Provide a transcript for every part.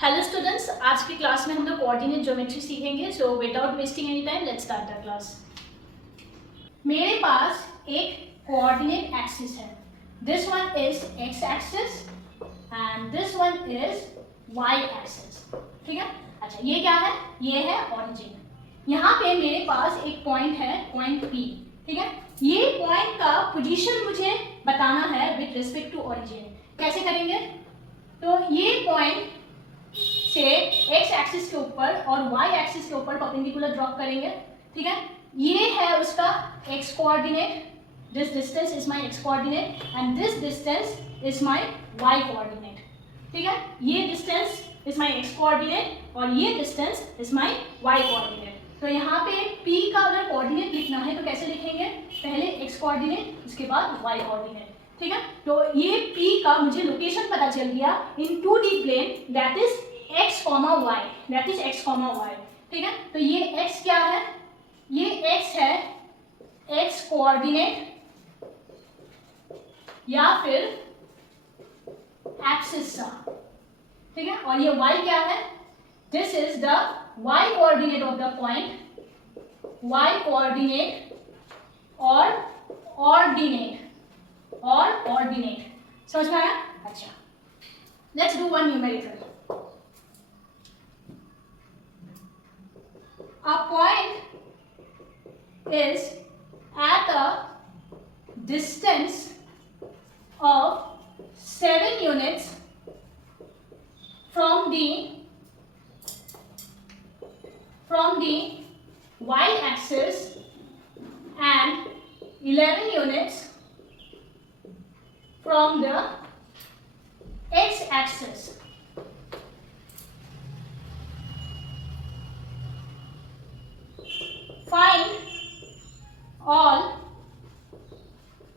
Hello students, आज की class में हम लोग कोऑर्डिनेट ज्योमेट्री सीखेंगे। So without wasting any time let's start the class. मेरे पास एक कोऑर्डिनेट एक्सिस है। This one is X axis and this one is Y axis. ठीक है। अच्छा, ये क्या है? ये है ऑरिजिन। यहाँ पे मेरे पास एक पॉइंट है, पॉइंट पी। ठीक है। ये पॉइंट का पोजीशन मुझे बताना है विथ रिस्पेक्ट टू ऑरिजिन। कैसे करेंगे? तो ये पॉइंट से एक्स एक्सिस के ऊपर और वाई एक्सिस के ऊपर परपेंडिकुलर ड्रॉप करेंगे। ठीक है। ये है उसका x coordinate, this distance is my x coordinate and this distance is my y coordinate. ठीक है। ये distance is my x coordinate और ये distance is my y coordinate. तो यहाँ पे P का अगर कोऑर्डिनेट लिखना है तो कैसे लिखेंगे? पहले एक्स कोऑर्डिनेट, उसके बाद वाई कोऑर्डिनेट। ठीक है। तो ये P का मुझे लोकेशन पता चल गया in 2D plane, that is x, y, that is x, y। ठीक है। तो ये x क्या है? ये x है x कोऑर्डिनेट या फिर एक्सिस का। ठीक है। और ये y क्या है? This is the y coordinate of the point, y coordinate और ऑर्डिनेट। समझ में आया? अच्छा, let's do one numerical. A point is at a distance of 7 units from the y-axis and 11 units from the x-axis. Find all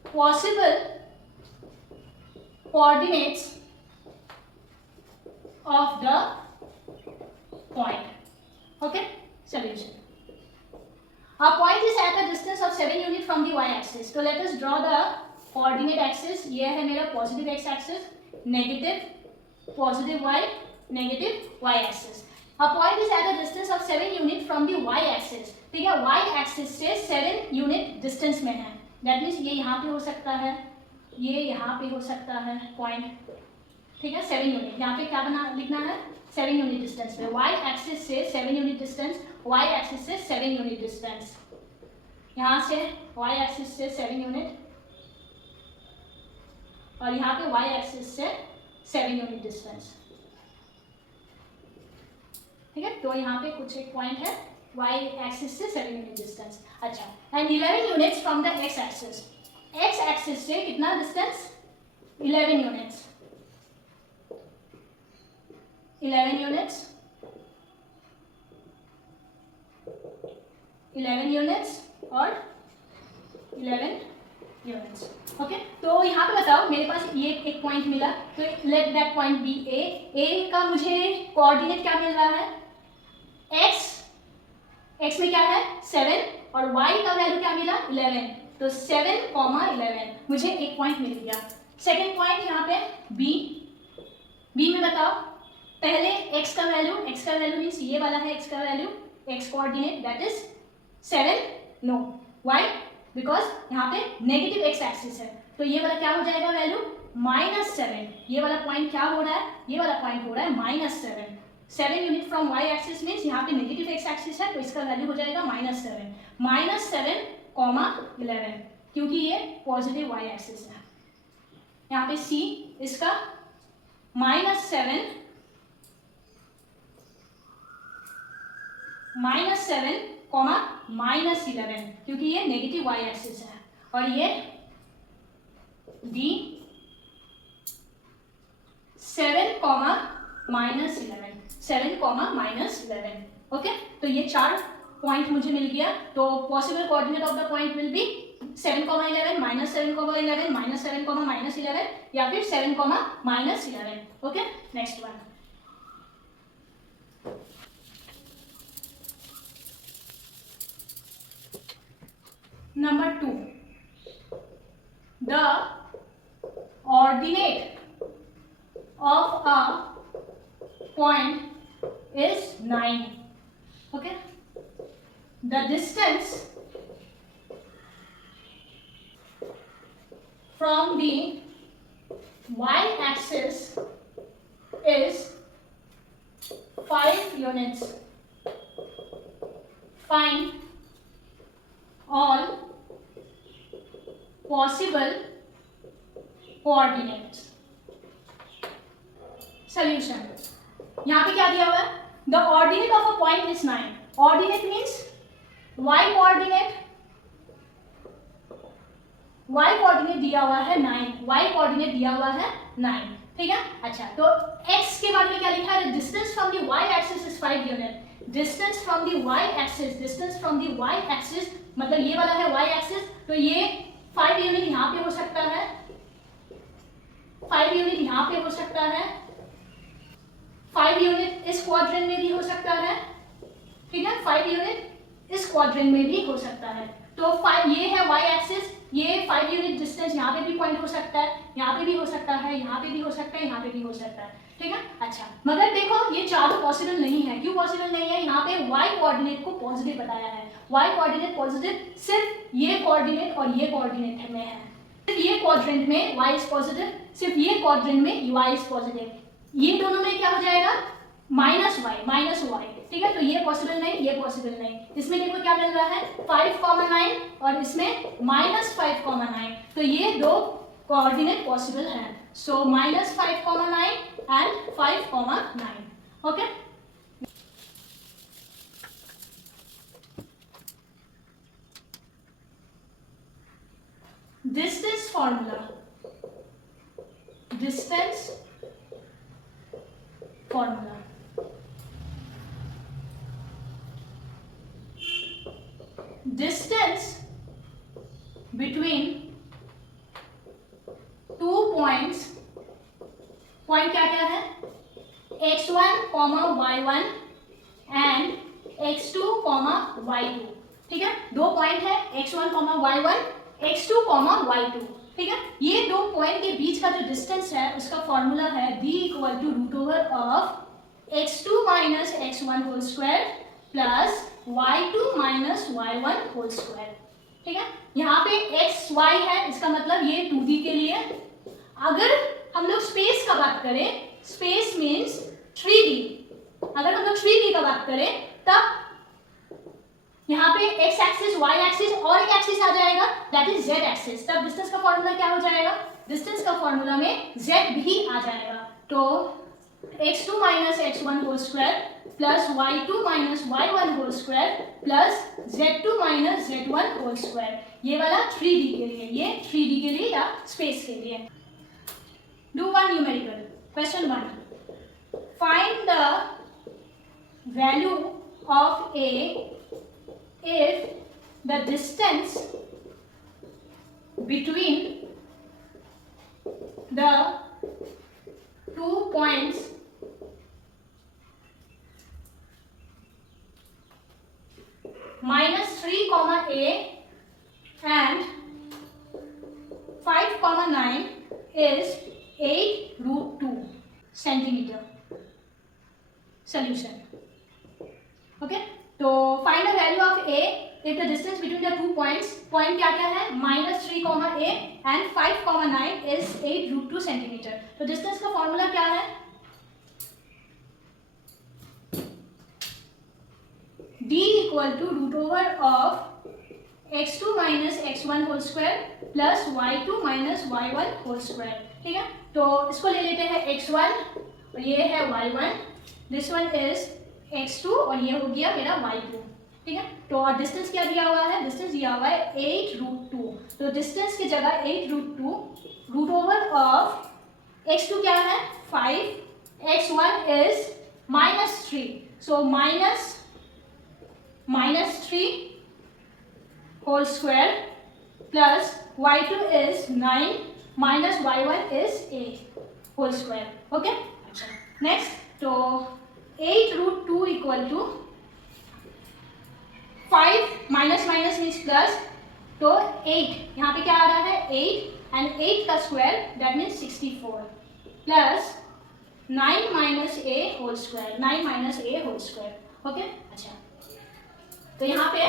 possible coordinates of the point. Okay, solution. Our point is at a distance of 7 units from the y-axis. So let us draw the coordinate axis. ये है मेरा positive x-axis, negative positive y, negative y-axis. A point is at a distance of 7 unit from the y-axis. ठीक है, y-axis से 7 unit distance में है। That means ये यहाँ पे हो सकता है, ये यहाँ पे हो सकता है पॉइंट। ठीक है, 7 यूनिट। यहाँ पे क्या लिखना है? 7 यूनिट डिस्टेंस पे। y-axis से 7 यूनिट डिस्टेंस, y-axis से 7 यूनिट डिस्टेंस। यहाँ से y-axis से 7 यूनिट और यहाँ पे y-axis से 7 यूनिट डिस्टेंस। ठीक है। तो यहाँ पे कुछ एक पॉइंट है y-axis से 7 यूनिट डिस्टेंस। अच्छा, and 11 units from the x-axis। x-axis से कितना डिस्टेंस? 11 यूनिट्स। 11 यूनिट्स, 11 यूनिट्स और 11 यूनिट्स। ओके। तो यहाँ पे बताओ, मेरे पास ये एक पॉइंट मिला, तो लेट दैट पॉइंट बी ए। ए का मुझे कोऑर्डिनेट क्या मिल रहा है? x में क्या है? 7 और y का वैल्यू क्या मिला? 11। तो 7, 11 मुझे एक पॉइंट मिल गया। सेकेंड पॉइंट यहाँ पे बी में बताओ, पहले x का वैल्यू मीन्स ये वाला है x का value, x coordinate that is 7, no y, because यहाँ पे नेगेटिव x एक्सिस है। तो ये वाला क्या हो जाएगा वैल्यू? -7। ये वाला पॉइंट क्या हो रहा है? ये वाला पॉइंट हो रहा है -7। 7 unit from y axis means यहाँ पे नेगेटिव x एक्सिस है, तो इसका वैल्यू हो जाएगा -7, -7, 11, क्योंकि ये पॉजिटिव y एक्सिस है। यहाँ पे c इसका -7, -11, क्योंकि ये नेगेटिव y एक्सिस है। और ये d 7, -11। ओके। तो ये 4 पॉइंट मुझे मिल गया। तो possible coordinate of the point will be 7, -11, -7, -7, -11 या फिर 7, -11। Okay, next one. Number 2, the ordinate of a point is 9. Okay, the distance from the y-axis is 5 units. Find all possible coordinates. Solution. यहाँ पे क्या दिया हुआ है? The ordinate of a point is 9. Ordinate means y coordinate. y coordinate दिया हुआ है 9. y coordinate दिया हुआ है 9. ठीक है? अच्छा, तो x के बारे में क्या लिखा है? Distance from the y axis is 5 unit. Distance from the y axis, distance from the y axis मतलब ये वाला है y axis, तो ये 5 यूनिट यहाँ पे हो सकता है, 5 यूनिट यहाँ पे हो सकता है, 5 यूनिट इस क्वाड्रेंट में भी हो सकता है. ठीक है, 5 यूनिट इस क्वाड्रेंट में भी हो सकता है. तो 5 ये है y एक्सिस, ये 5 यूनिट डिस्टेंस यहाँ पे भी पॉइंट हो सकता है, यहाँ पे भी हो सकता है, यहाँ पे भी हो सकता है, यहाँ पे भी हो सकता है. ठीक है, अच्छा, मगर देखो ये चारों पॉसिबल नहीं है. क्यों पॉसिबल नहीं है? यहाँ पे y कोऑर्डिनेट को पॉजिटिव बताया है. y कोऑर्डिनेट पॉजिटिव सिर्फ ये कोऑर्डिनेट और ये कोऑर्डिनेट में है. सिर्फ ये क्वाड्रेंट में y इज पॉजिटिव, सिर्फ ये क्वाड्रेंट में y इज पॉजिटिव. ये दोनों में क्या हो जाएगा? Minus y. ठीक है, तो ये पॉसिबल नहीं, ये पॉसिबल नहीं. इसमें देखो क्या मिल रहा है, 5,9 और इसमें -5,9. तो ये दो कोऑर्डिनेट पॉसिबल हैं. सो -5,9 and 5,9. Okay, distance formula. Distance formula. Distance between two points. Point क्या क्या है? x1, y1 and x2, y2. ठीक है, दो पॉइंट है x1, y1, x2, y2. ठीक है, ये दो पॉइंट के बीच का जो डिस्टेंस है उसका फॉर्मूला है b = √of x2 - x1 whole square plus y2 - y1 whole square. ठीक है, यहाँ पे x y है, इसका मतलब ये 2D के लिए. अगर हम लोग स्पेस का बात करें, स्पेस मीन्स 3D. अगर हम लोग 3D का बात करें तब यहाँ पे x एक्सिस, y एक्सिस और एक एक्सिस आ जाएगा, दैट इज z एक्सिस. तब डिस्टेंस का फॉर्मूला क्या हो जाएगा? डिस्टेंस का फॉर्मूला में z भी आ जाएगा. तो x2 - x1 whole square plus y2 - y1 whole square plus z2 - z1 whole square. ये वाला 3D के लिए, ये 3D के लिए या स्पेस के लिए. Do one numerical. Question 1. Find the value of a if the distance between the 2 points -3, a and 5,9 is 8√2 centimeter. Solution. Okay, तो find the value of a if the distance between the two points. Point क्या क्या है? -3, a and 5,9 is 8√2 centimeter. तो distance का formula क्या है? d = √of x2 - x1 whole square plus y2 - y1 whole square. ठीक है, तो इसको ले लेते हैं x1 और ये है y1. This one is x2 और ये हो गया मेरा y2. ठीक है, तो और डिस्टेंस क्या दिया हुआ है? डिस्टेंस दिया हुआ है 8√2. तो डिस्टेंस की जगह 8√2 √of x2 क्या है? 5, x1 is -3. So -3 whole square plus y2 is 9 - y1 is 8 whole square. Okay, next, तो 8√2 = 5 माइनस मीन्स प्लस. तो 8 यहाँ पे क्या आ रहा है? 8 एंड 8 का square that means 64 plus 9 minus a whole square, 9 minus a whole square. Okay, अच्छा तो यहाँ पे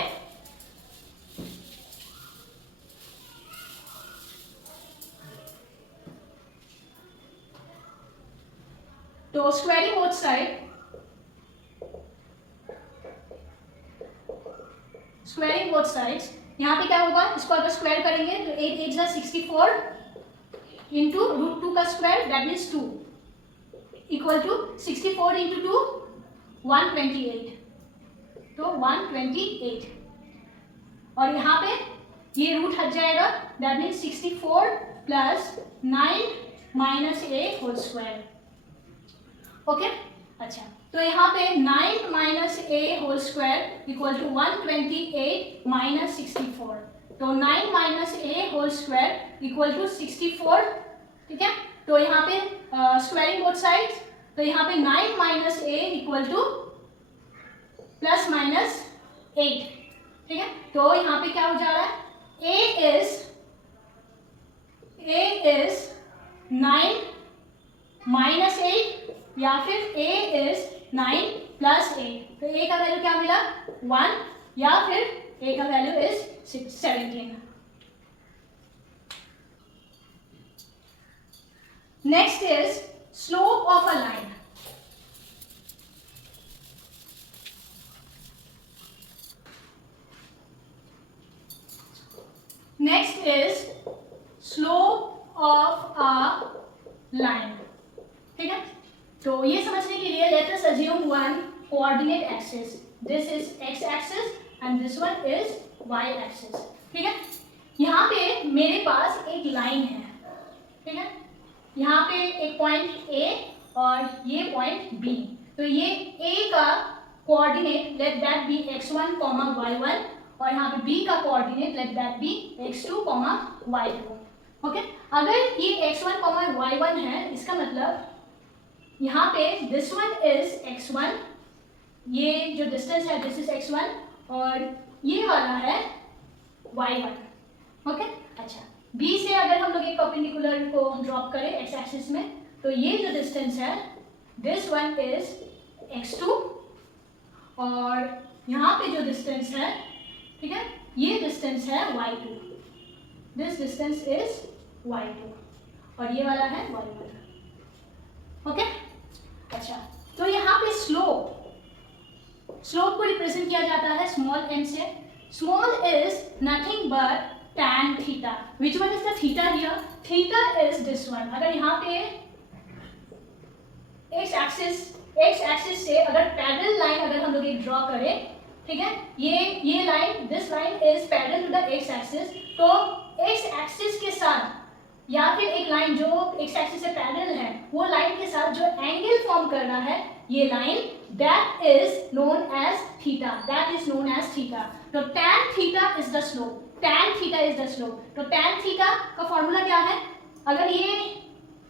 तो squaring both side, squaring both sides, यहाँ पे क्या होगा, इसको अगर स्क्वायर करेंगे तो 8 8 जा 64 इंटू रूट 2 का square that means 2 equal to 64 into 2 128, तो 128 और यहाँ पे ये रूट हट जाएगा that means 64 plus 9 minus a whole square. Okay, अच्छा तो यहाँ पे 9 minus a whole square equal to 128 minus 64, तो 9 minus a whole square equal to 64। ठीक है, तो यहाँ पे स्क्वायरिंग बोथ साइड्स, तो यहाँ पे 9 माइनस ए इक्वल टू प्लस माइनस 8। ठीक है, तो यहाँ पे क्या हो जा रहा है, ए इज 9 माइनस 8 या फिर a इज 9 प्लस 8, तो a का वैल्यू क्या मिला 1 या फिर a का value is 17। Next is slope of a line. Next is slope of a line. ठीक है, तो ये समझने के लिए let us assume one coordinate axis, this is x axis and this one is y axis. ठीक है, यहाँ पे मेरे पास एक लाइन है। ठीक है, यहाँ पे एक पॉइंट A और ये पॉइंट B, तो ये A का coordinate let that B x1, y1 और यहाँ पे B का coordinate let that be x2, y2। Okay, अगर ये x1, y1 है, इसका मतलब यहाँ पे दिस वन इज x1, ये जो डिस्टेंस है दिस इज x1 और ये वाला है y1। ओके, अच्छा B से अगर हम लोग एक परपेंडिकुलर को ड्रॉप करें x एक्सिस में, तो ये जो डिस्टेंस है दिस वन इज x2 और यहाँ पे जो डिस्टेंस है, ठीक है, ये डिस्टेंस है y2, this distance is y2 और ये वाला है y1। ओके, अच्छा तो यहाँ पे स्लोप को रिप्रेजेंट किया जाता है स्मॉल m से। Small is nothing but tan theta, which one is the theta here, theta is this one. अगर यहाँ पे x एक्सिस से अगर पैरेलल लाइन अगर हम लोग एक ड्रॉ करें, ठीक है, ये line, this line is parallel to the x axis, तो x एक्सिस के साथ या फिर एक लाइन जो x एक्सिस से पैरेलल है वो लाइन के साथ जो एंगल फॉर्म कर रहा है ये line, that is known as theta, that is known as theta. तो tan theta is the slope, tan theta is the slope. तो tan थीटा का फॉर्मूला क्या है, अगर ये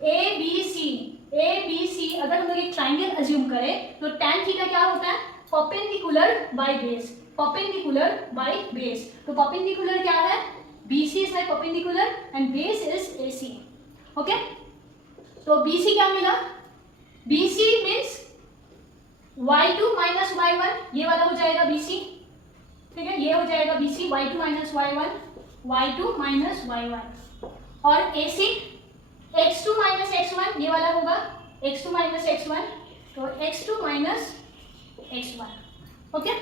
ए बी सी अगर हम लोग एक ट्राइंगल अज्यूम करें तो tan थीटा क्या होता है, perpendicular by base, perpendicular by base. तो परपेंडिकुलर क्या है, BC is my perpendicular and base is AC. Okay? तो BC क्या मिला, BC means y2 minus y1, ये वाला हो जाएगा BC। ठीक है, ये हो जाएगा BC, y2 minus y1, y2 minus y1 और AC x2 minus x1, ये वाला होगा x2 minus x1, तो x2 minus x1। ओके,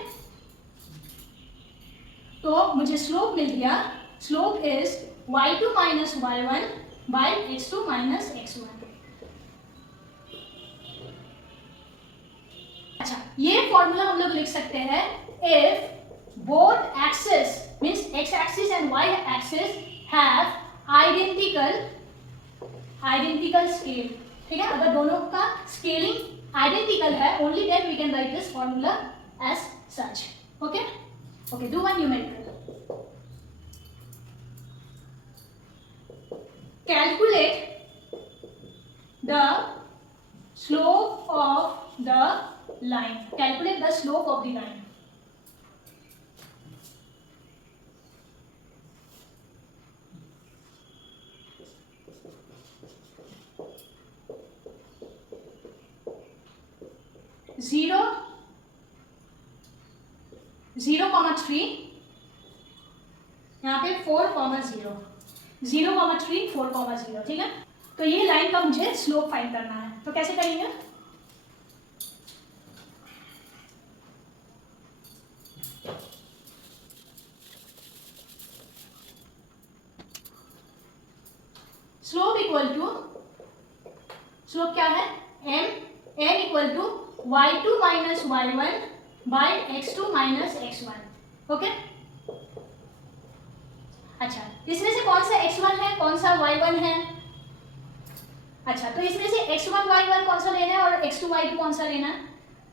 तो मुझे स्लोप मिल गया, slope is y2 minus y1 by x2 minus x1। अच्छा, ये फॉर्मूला हम लोग लिख सकते हैं if both axis means x axis and y axis have identical scale. ठीक है, अगर दोनों का स्केलिंग आइडेंटिकल है, only then we can write this formula as such. Okay, okay, do one numerical. Calculate the slope of the line. Calculate the slope of the line. 0, 0,3, यहाँ पे 4,0, 0,3, 4,0, ठीक है। तो ये लाइन का मुझे स्लोप फाइंड करना है, तो कैसे करेंगे? स्लोप इक्वल टू, स्लोप क्या है? m equal to y2 minus y1 by x2 minus x1, okay. अच्छा, इसमें से कौन सा x1 है, कौन सा y1 है? अच्छा, तो इसमें से x1 y1 कौन सा लेना है और x2 y2 कौन सा लेना है?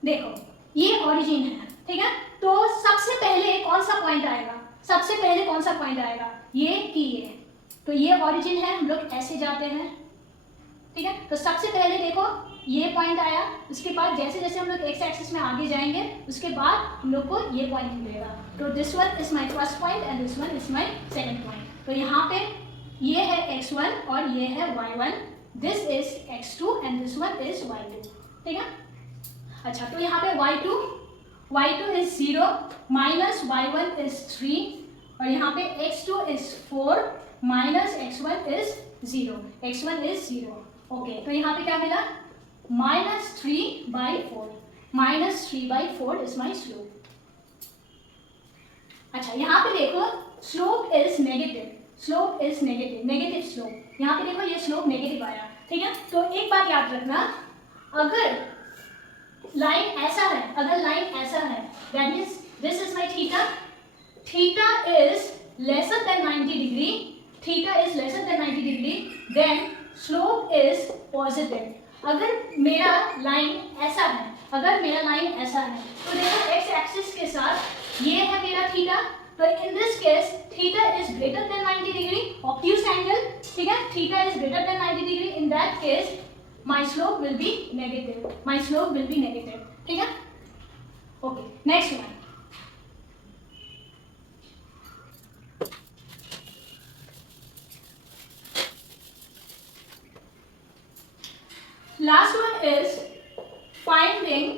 देखो, ये ओरिजिन है, ठीक है। तो सबसे पहले कौन सा पॉइंट आएगा? सबसे पहले कौन सा पॉइंट आएगा? ये कि ये, तो ये ओरिजिन है, हम लोग ऐसे जाते हैं, ठीक है। तो सबसे पहले देखो ये पॉइंट आया, उसके बाद जैसे जैसे हम लोग एक्स एक्सिस में आगे जाएंगे उसके बाद हम लोग को ये पॉइंट मिलेगा। तो this one is my first point and this one is my second point. तो यहाँ पे ये है x1 और ये है y1, this is x2 and this one is y2, ठीक है। अच्छा, तो यहाँ पे y2 is 0 minus y1 is 3 और यहाँ पे x2 is 4 minus x1 is 0, x1 is 0, okay. तो यहाँ पे क्या मिला? -3/4, -3/4 इज माई स्लोप। अच्छा, यहाँ पे देखो slope is negative, slope is negative, negative slope. यहाँ पे देखो ये स्लोप नेगेटिव आया, ठीक है। तो एक बात याद रखना, अगर लाइन ऐसा है, अगर लाइन ऐसा है, that means this is my theta, theta is lesser than 90 degree, theta is lesser than 90 degree, then slope is positive. अगर मेरा लाइन ऐसा है, अगर मेरा लाइन ऐसा है, तो देखो एक्स एक्सिस के साथ ये है मेरा थीटा, तो in this case theta is greater than 90 degree, obtuse angle, ठीक है। Theta is greater than 90 degree, in that case my slope will be negative, my slope will be negative, ठीक है। Okay, next one. Last one is finding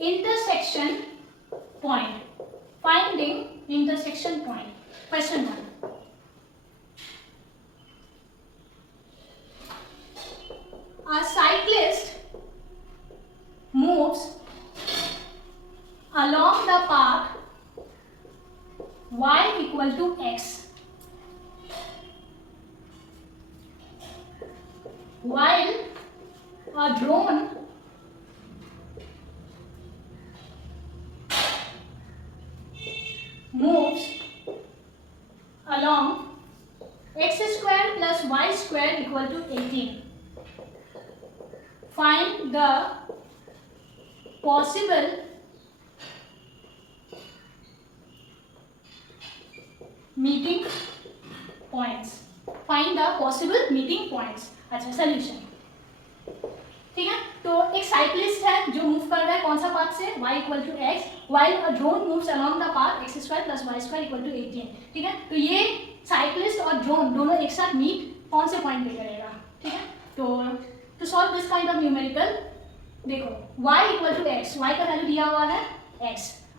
intersection point. Finding intersection point. Question 1. A cyclist moves along the path y equal to x, while a drone moves along x square plus y square equal to 18. Find the possible meeting points. Find the possible meeting points. अच्छा, solution, ठीक है। तो एक cyclist है जो move कर रहा है कौन सा पाथ से, y equal to x, while a drone moves along the path x square plus y square equal to 18, ठीक है। तो ये साइक्लिस्ट और ड्रोन दोनों एक साथ मीट कौन से पॉइंट पे करेगा, ठीक है। तो solve this kind of numerical, देखो y equal to x, y का वैल्यू दिया हुआ है x,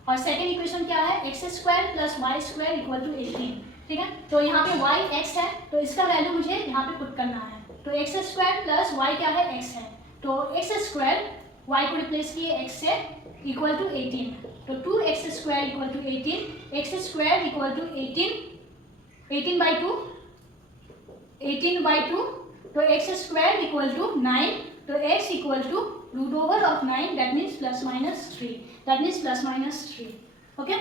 और सेकेंड इक्वेशन क्या है, x square plus y square equal to 18, ठीक है। तो यहाँ पे y x है, तो इसका वैल्यू मुझे यहाँ पे पुट करना है। तो एक्स स्क्वायर प्लस वाई क्या है, x है, तो एक्स स्क्वायर y को रिप्लेस किए x से इक्वल टू 18, तो 2x square equal to 18, x square equal to 18/2, 18/2, तो एक्स स्क्वायर इक्वल टू 9, तो x equal to √9, that means plus minus 3, that means plus minus 3, okay.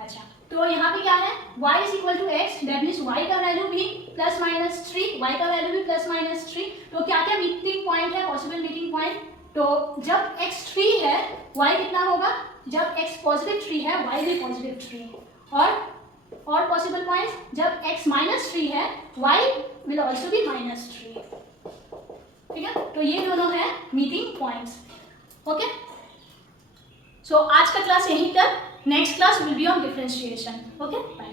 अच्छा, तो यहाँ पे क्या है, y is equal to x, that means y का value भी प्लस माइनस 3, y का वैल्यू भी प्लस माइनस 3। तो क्या क्या मीटिंग पॉइंट है, पॉसिबल मीटिंग पॉइंट, तो जब x 3 है y कितना होगा, जब x पॉजिटिव 3 है y भी पॉजिटिव 3, और पॉसिबल पॉइंट्स, जब x माइनस 3 है y will also be minus 3, ठीक है। तो ये दोनों है मीटिंग पॉइंट्स, ओके। सो आज का क्लास यहीं तक, next class will be on differentiation, okay, bye.